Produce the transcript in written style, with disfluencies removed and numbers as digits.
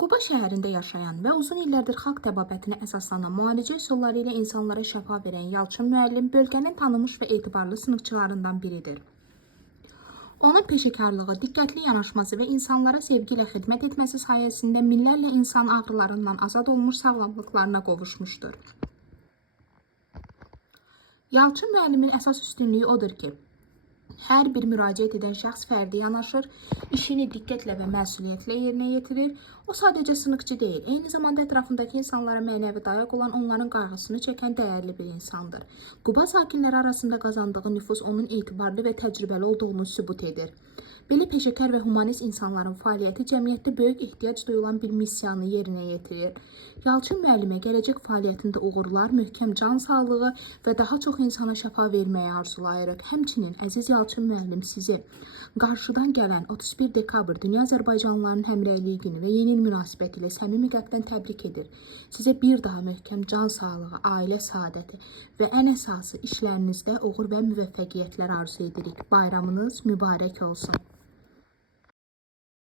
Quba şəhərində yaşayan və uzun illərdir xalq təbabətinə əsaslanan müalicə üsulları ilə insanlara şəfa verən Yalçın müəllim bölgənin tanınmış və etibarlı sınıfçılarından biridir. Onun peşəkarlığı, diqqətli yanaşması və insanlara sevgi ilə xidmət etməsi sayəsində minlərlə insan ağrılarından azad olmuş, sağlamlıqlarına qovuşmuşdur. Yalçın müəllimin əsas üstünlüyü odur ki, hər bir müraciət edən şəxs fərdi yanaşır, işini diqqətlə və məsuliyyətlə yerinə yetirir. O sadəcə sınıqçı deyil, eyni zamanda ətrafındakı insanlara mənəvi dayaq olan, onların qayğısını çəkən dəyərli bir insandır. Quba sakinləri arasında qazandığı nüfuz onun etibarlı və təcrübəli olduğunu sübut edir. Belə peşəkar və humanist insanların fəaliyyəti cəmiyyətdə böyük ehtiyac duyulan bir missiyanı yerinə yetirir. Yalçın müəllimə gələcək fəaliyyətində uğurlar, möhkəm can sağlığı və daha çox insana şəfa verməyi arzulayırıq. Həmçinin əziz Yalçın müəllim sizi qarşıdan gələn 31 dekabr Dünya Azərbaycanlılarının Həmrəyliyi günü və yeni il münasibəti ilə səmimi qəlbdən təbrik edir. Sizə bir daha möhkəm can sağlığı, ailə saadəti və ən əsası işlərinizdə uğur və müvəffəqiyyətlər arzu edirik. Bayramınız mübarək olsun.